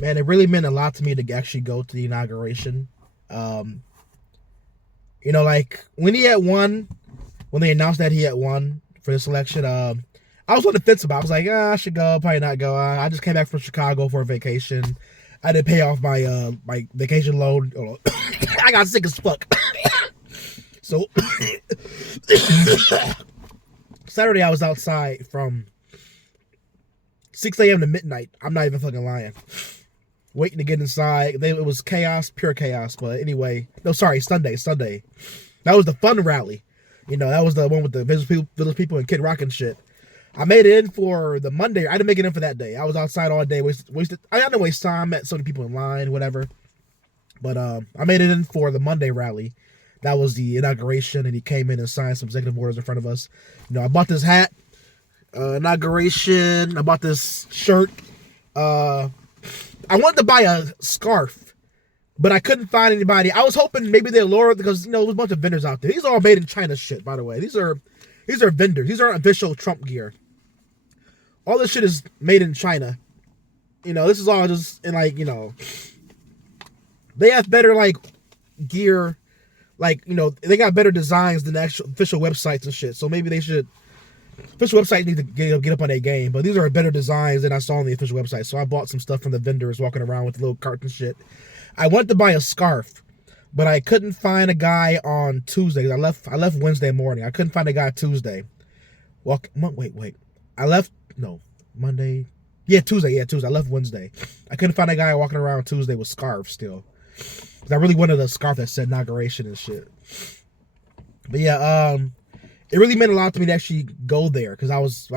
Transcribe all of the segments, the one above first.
Man, it really meant a lot to me to actually go to the inauguration. Like when he had won, when they announced that he had won for this election, I was on the fence about it. I was like, I should go, probably not go. I just came back from Chicago for a vacation. I didn't pay off my vacation loan. I got sick as fuck. So Saturday I was outside from 6 a.m. to midnight. I'm not even fucking lying. Waiting to get inside. It was chaos, pure chaos. But anyway, no, sorry, Sunday. That was the fun rally. That was the one with the village people and Kid Rock and shit. I made it in for the Monday. I didn't make it in for that day. I was outside all day. Wasted. I didn't waste time. Met so many people in line, whatever. But I made it in for the Monday rally. That was the inauguration, and he came in and signed some executive orders in front of us. I bought this hat, inauguration. I bought this shirt. I wanted to buy a scarf, but I couldn't find anybody. I was hoping maybe they'll lower it because there was a bunch of vendors out there. These are all made in China shit, by the way. These are vendors. These aren't official Trump gear. All this shit is made in China. This is all just in they have better gear, they got better designs than actual official websites and shit. So maybe they should. Official websites need to get up on their game, but these are better designs than I saw on the official website. So I bought some stuff from the vendors walking around with little carts and shit. I went to buy a scarf, but I couldn't find a guy on Tuesday. I left Wednesday morning. I couldn't find a guy Tuesday. Wait. Monday. Yeah, Tuesday. I left Wednesday. I couldn't find a guy walking around Tuesday with scarves still. I really wanted a scarf that said inauguration and shit. But yeah, it really meant a lot to me to actually go there because I was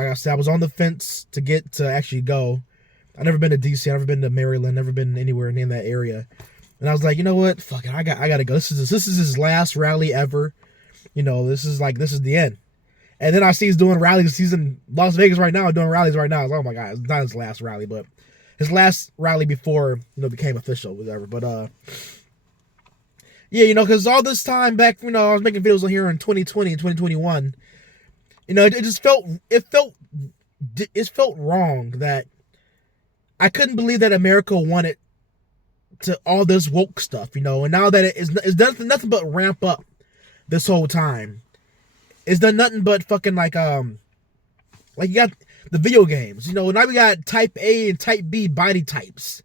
on the fence to actually go. I've never been to DC, I've never been to Maryland, never been anywhere near that area. And I was like, you know what? Fuck it, I gotta go. This is his last rally ever. This is the end. And then I see he's doing rallies. He's in Las Vegas right now, doing rallies right now. I was like, oh my God, it's not his last rally, but his last rally before became official, whatever. But yeah, because all this time back, I was making videos here in 2020 and 2021. It felt wrong that I couldn't believe that America wanted to all this woke stuff, and now that it's done nothing but ramp up this whole time. It's done nothing but fucking like you got the video games, now we got type A and type B body types.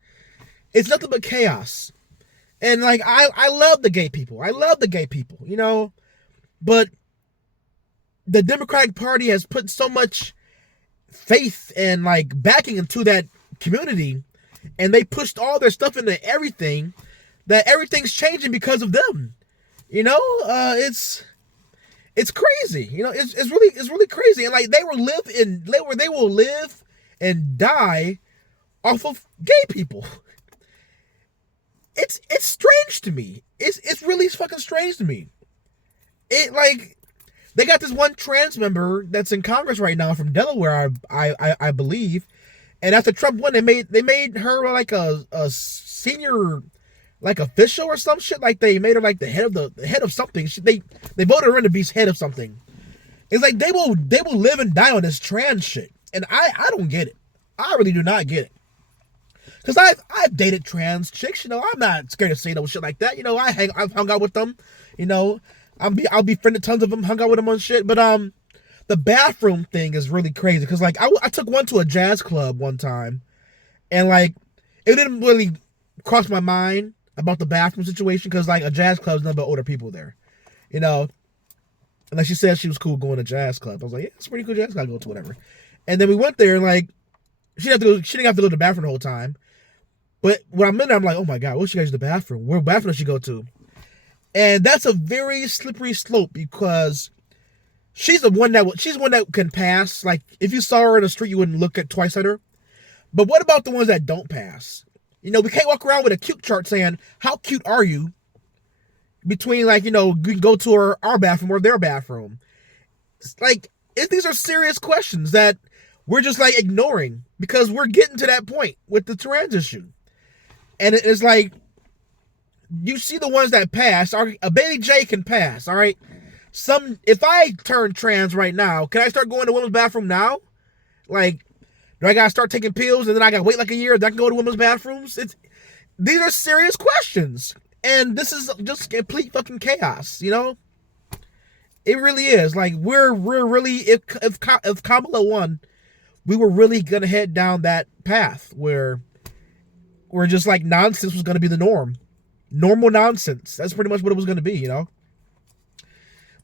It's nothing but chaos. And I love the gay people. But the Democratic Party has put so much faith and backing into that community, and they pushed all their stuff into everything, that everything's changing because of them. It's crazy. It's really crazy. And they will live and die off of gay people. It's strange to me. It's really fucking strange to me. They got this one trans member that's in Congress right now from Delaware, I believe, and after Trump won, they made her a senior official or some shit. They made her the head of something. They voted her in to be head of something. It's they will live and die on this trans shit, and I don't get it. I really do not get it. Because I've dated trans chicks, I'm not scared to say no shit like that. I've hung out with them, I'll befriended tons of them, hung out with them on shit. But the bathroom thing is really crazy because I took one to a jazz club one time, and it didn't really cross my mind about the bathroom situation because a jazz club's nothing but older people there, And she said she was cool going to jazz club. I was like, yeah, it's a pretty cool jazz club to go to, whatever. And then we went there and she didn't have to go to the bathroom the whole time. But when I'm in there, I'm like, oh my God, what's she guys to the bathroom? Where bathroom does she go to? And that's a very slippery slope because she's the one that can pass. If you saw her in the street, you wouldn't look twice at her. But what about the ones that don't pass? We can't walk around with a cute chart saying, how cute are you? Between we can go to our bathroom or their bathroom. These are serious questions that we're just ignoring because we're getting to that point with the trans issue. And it's you see the ones that pass. A baby J can pass, all right? If I turn trans right now, can I start going to women's bathroom now? Do I gotta start taking pills and then I gotta wait like a year? Then I can go to women's bathrooms? These are serious questions. And this is just complete fucking chaos, you know? It really is. Like, we're really, if Kamala won, we were really gonna head down that path where we're just like nonsense was gonna be the norm. Normal nonsense. That's pretty much what it was gonna be, you know?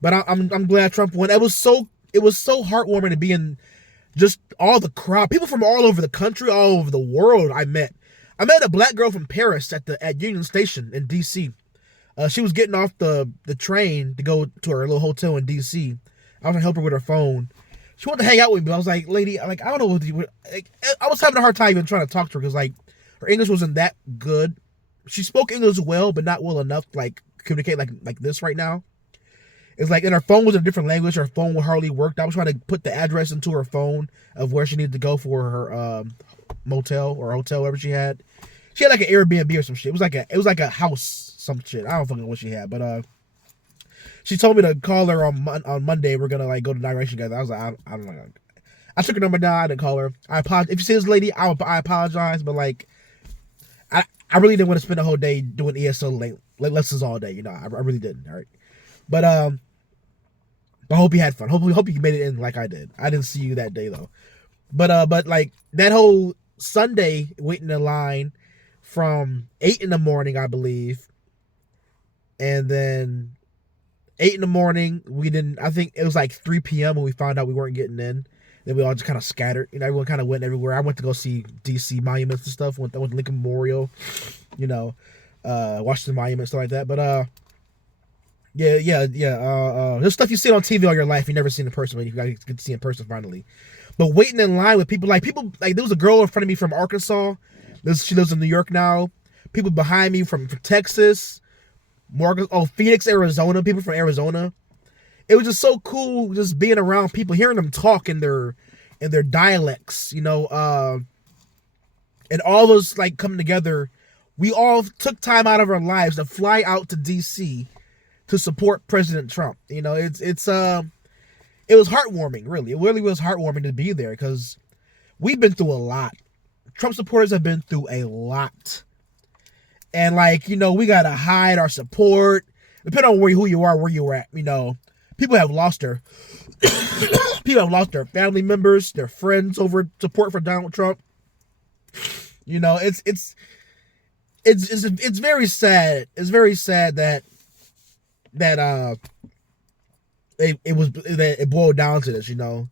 But I'm glad Trump won. It was so heartwarming to be in just all the crowd. People from all over the country, all over the world I met. I met a black girl from Paris at Union Station in DC. She was getting off the train to go to her little hotel in DC. I was trying to help her with her phone. She wanted to hang out with me, but I was like, lady, like, I don't know what you. Like, I was having a hard time even trying to talk to her because like her English wasn't that good. She spoke English well, but not well enough to like communicate like this right now. It's like, and her phone was in a different language. Her phone hardly worked. I was trying to put the address into her phone of where she needed to go for her motel or hotel, whatever she had. She had like an Airbnb or some shit. It was like a house, some shit. I don't fucking know what she had, but she told me to call her on Monday. We're gonna like go to Inauguration together. I was like, I don't know. I took her number down. I didn't call her. I apologize. If you see this lady, I apologize, but like, I really didn't want to spend the whole day doing ESO lessons all day. You know, I really didn't. All right, but I hope you had fun. Hope you made it in like I did. I didn't see you that day though. But like that whole Sunday waiting in line from 8 in the morning, I believe, and then 8 in the morning I think it was like 3 p.m. when we found out we weren't getting in. Then we all just kind of scattered. You know, everyone kind of went everywhere. I went to go see DC monuments and stuff. I went to Lincoln Memorial, you know, Washington Monument, stuff like that. But yeah. There's stuff you see on TV all your life you never seen in person, but you got to get to see in person finally. But waiting in line with people like there was a girl in front of me from Arkansas. She lives in New York now. People behind me from Texas, Phoenix, Arizona. People from Arizona. It was just so cool just being around people, hearing them talk in their dialects, you know, and all those like coming together. We all took time out of our lives to fly out to DC to support President Trump. You know, it was heartwarming, really. It really was heartwarming to be there because we've been through a lot. Trump supporters have been through a lot. And like, you know, we gotta hide our support. Depending on who you are, where you're at, you know. People have lost their family members, their friends over support for Donald Trump. You know, it's very sad. It's very sad that it boiled down to this, you know.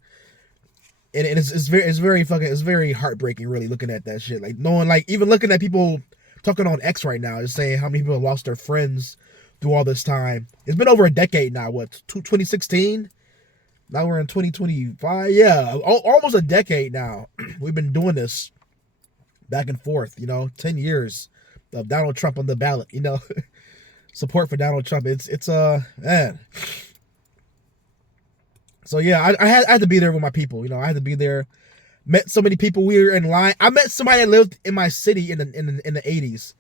And it's very heartbreaking, really, looking at that shit. Like knowing, like even looking at people talking on X right now, just saying how many people have lost their friends through all this time. It's been over a decade now. What, 2016? Now we're in 2025. Yeah, almost a decade now. We've been doing this back and forth. You know, 10 years of Donald Trump on the ballot. You know, support for Donald Trump. It's man. So yeah, I had to be there with my people. You know, I had to be there. Met so many people. We were in line. I met somebody that lived in my city in the 80s.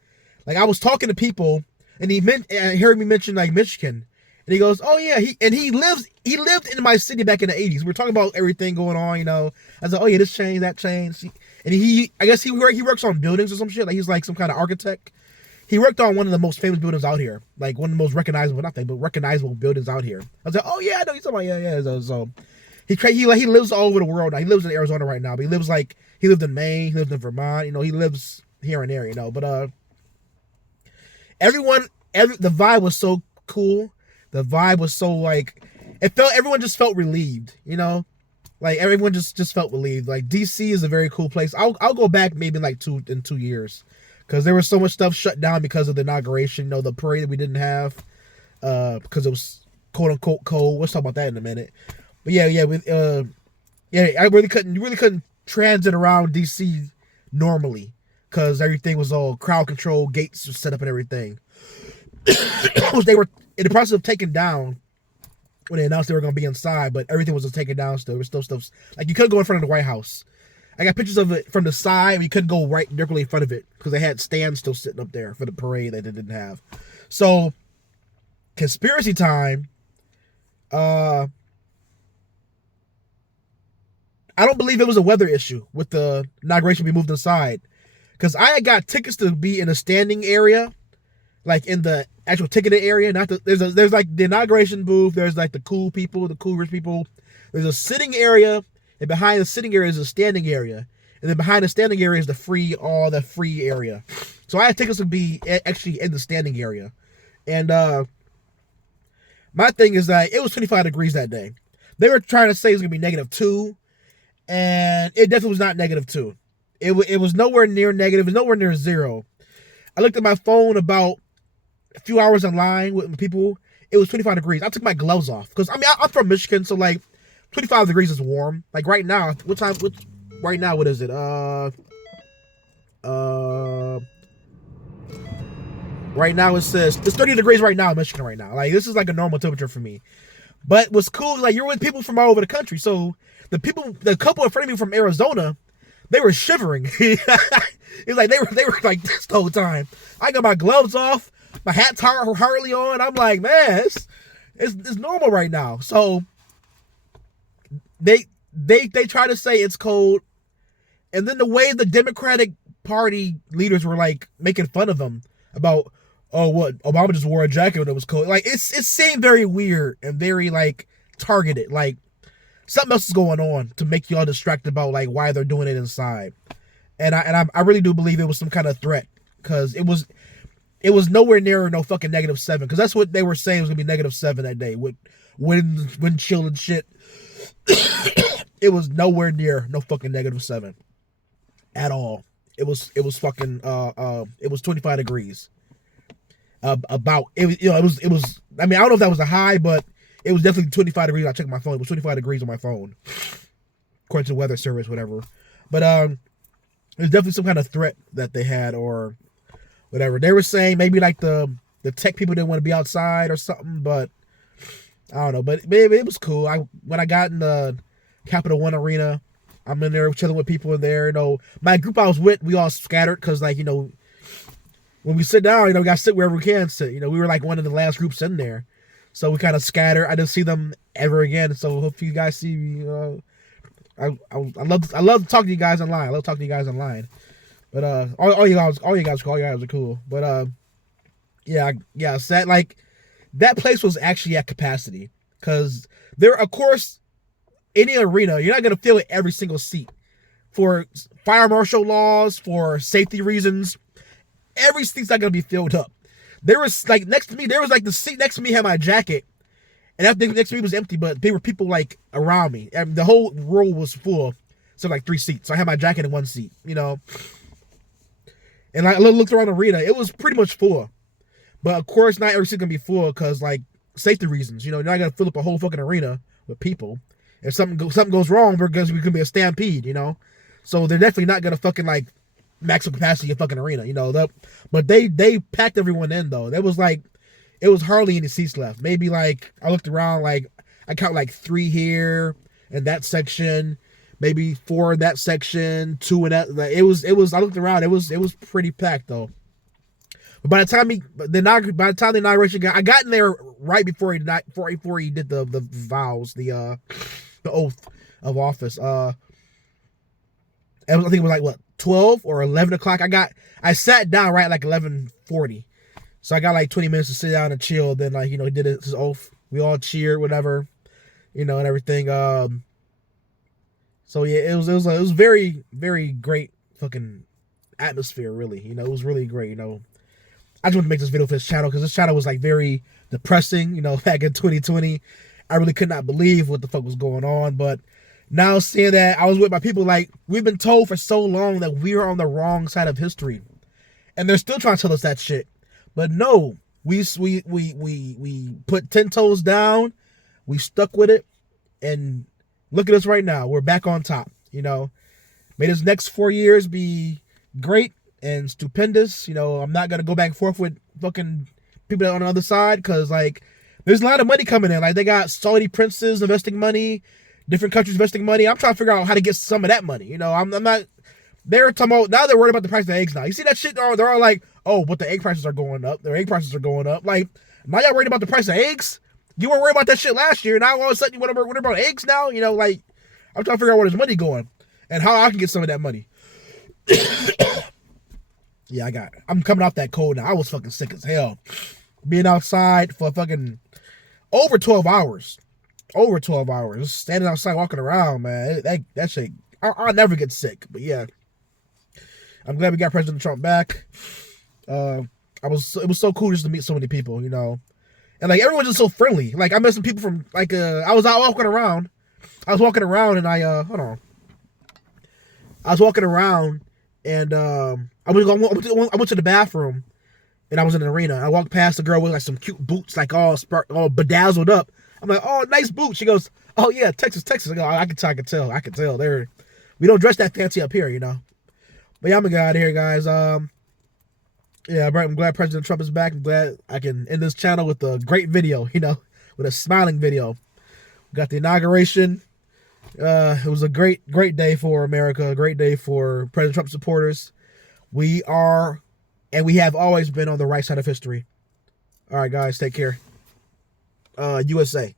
Like I was talking to people, and he heard me mention like Michigan, and he goes, "Oh yeah, he lived in my city back in the 80s." We were talking about everything going on. You know, I was like, "Oh yeah, this changed, that changed," and I guess he works on buildings or some shit. Like he's like some kind of architect. He worked on one of the most famous buildings out here, like one of the most recognizable buildings out here. I was like, "Oh yeah, I know you're talking about yeah." So he lives all over the world now. He lives in Arizona right now, but he lived in Maine, he lived in Vermont. You know, he lives here and there. You know, but the vibe was so cool. The vibe was so like everyone just felt relieved. You know, like everyone just felt relieved. Like DC is a very cool place. I'll go back maybe like 2 years. Because there was so much stuff shut down because of the inauguration, you know, the parade that we didn't have, because it was quote unquote cold. We'll talk about that in a minute. But I really couldn't transit around DC normally because everything was all crowd control, gates were set up and everything. Which they were in the process of taking down when they announced they were going to be inside, but everything was taken down still. There was still stuff like you couldn't go in front of the White House. I got pictures of it from the side. We couldn't go right directly in front of it because they had stands still sitting up there for the parade that they didn't have. So, conspiracy time. I I don't believe it was a weather issue with the inauguration being moved inside. Because I had got tickets to be in a standing area, like in the actual ticketed area. Not the, there's like the inauguration booth. There's like the cool people, the cool rich people. There's a sitting area, and behind the sitting area is a standing area, and then behind the standing area is the free area. So I had tickets to be actually in the standing area, and my thing is that it was 25 degrees that day. They were trying to say it was gonna be -2, and it definitely was not -2. It was nowhere near negative. It was nowhere near zero. I looked at my phone about a few hours online with people. It was 25 degrees. I took my gloves off because I'm from Michigan, so like 25 degrees is warm. Like right now, right now, what is it? Right now it says it's 30 degrees right now in Michigan right now. Like this is like a normal temperature for me. But what's cool is like you're with people from all over the country. So the couple in front of me from Arizona, they were shivering. It's like they were like this the whole time. I got my gloves off, my hat's hardly on. I'm like, man, it's normal right now. So they try to say it's cold, and then the way the Democratic Party leaders were like making fun of them about, oh, what, Obama just wore a jacket when it was cold. Like it seemed very weird and very like targeted. Like something else is going on to make y'all distracted about like why they're doing it inside. And I really do believe it was some kind of threat, because it was nowhere near no fucking -7, because that's what they were saying, it was gonna be -7 that day with wind chill and shit. It was nowhere near no fucking -7 at all. It was fucking it was 25 degrees. About it was, it was I mean, I don't know if that was a high, but it was definitely 25 degrees. I checked my phone. It was 25 degrees on my phone, according to the weather service, whatever. But there's definitely some kind of threat that they had or whatever. They were saying maybe like the tech people didn't want to be outside or something, but I don't know. But maybe it was cool. When I got in the Capital One Arena, I'm in there chilling with people in there. You know, my group I was with, we all scattered because, like, you know, when we sit down, you know, we got to sit wherever we can sit. You know, we were like one of the last groups in there. So we kind of scattered. I didn't see them ever again. So hope you guys see me. I love talking to you guys online. I love talking to you guys online. But all you guys are cool. But yeah, sad. Like that place was actually at capacity, because there, of course, any arena, you're not gonna fill it every single seat for fire marshal laws, for safety reasons. Every seat's not gonna be filled up. There was like next to me, there was like the seat next to me had my jacket, and that thing next to me was empty, but there were people like around me, and the whole row was full. So like 3 seats. So I had my jacket in 1 seat, you know. And I looked around the arena, it was pretty much full. But of course, not every seat gonna be full because like safety reasons. You know, you're not gonna fill up a whole fucking arena with people. If something goes wrong, because we could be a stampede, you know. So they're definitely not gonna fucking like maximum capacity of fucking arena, you know. But they packed everyone in though. There was like, it was hardly any seats left. Maybe like I looked around, like I count like 3 here in that section, maybe 4 in that section, 2 in that. Like, it was. I looked around. It was pretty packed though. But by the time the inauguration got, I got in there right before he did the vows, the oath of office. I think it was like what, 12 or 11 o'clock. I sat down right at like 11:40, so I got like 20 minutes to sit down and chill. Then like, you know, he did his oath. We all cheered, whatever, you know, and everything. So yeah, it was very, very great fucking atmosphere. Really, you know, it was really great. You know, I just want to make this video for this channel because this channel was like very depressing. You know, back in 2020, I really could not believe what the fuck was going on, but now seeing that I was with my people, like, we've been told for so long that we are on the wrong side of history, and they're still trying to tell us that shit. But no, we put 10 toes down, we stuck with it, and look at us right now. We're back on top. You know, may this next 4 years be great and stupendous. You know, I'm not gonna go back and forth with fucking people on the other side, because like there's a lot of money coming in. Like they got Saudi princes investing money, different countries investing money. I'm trying to figure out how to get some of that money. You know, I'm not. They're talking about, now they're worried about the price of eggs now. You see that shit? They're all like, oh, but the egg prices are going up. Their egg prices are going up. Like, now y'all worried about the price of eggs? You weren't worried about that shit last year. Now all of a sudden you want to worry about eggs now? You know, like, I'm trying to figure out where his money going and how I can get some of that money. Yeah, I'm coming off that cold now. I was fucking sick as hell. Being outside for fucking over 12 hours. Over 12 hours. Just standing outside walking around, man. That shit, I'll never get sick. But yeah. I'm glad we got President Trump back. It was so cool just to meet so many people, you know. And like everyone's just so friendly. Like I met some people from like I was out walking around. I was walking around and I hold on. I was walking around and I went to the bathroom and I was in an arena. I walked past a girl with like some cute boots, like all bedazzled up. I'm like, oh, nice boots. She goes, oh yeah, Texas. I go, I can tell. We don't dress that fancy up here, you know. But yeah, I'm gonna get out of here, guys. Yeah, I'm glad President Trump is back. I'm glad I can end this channel with a great video, you know, with a smiling video. We got the inauguration. It was a great day for America, a great day for President Trump supporters. We are, and we have always been on the right side of history. All right, guys, take care. USA.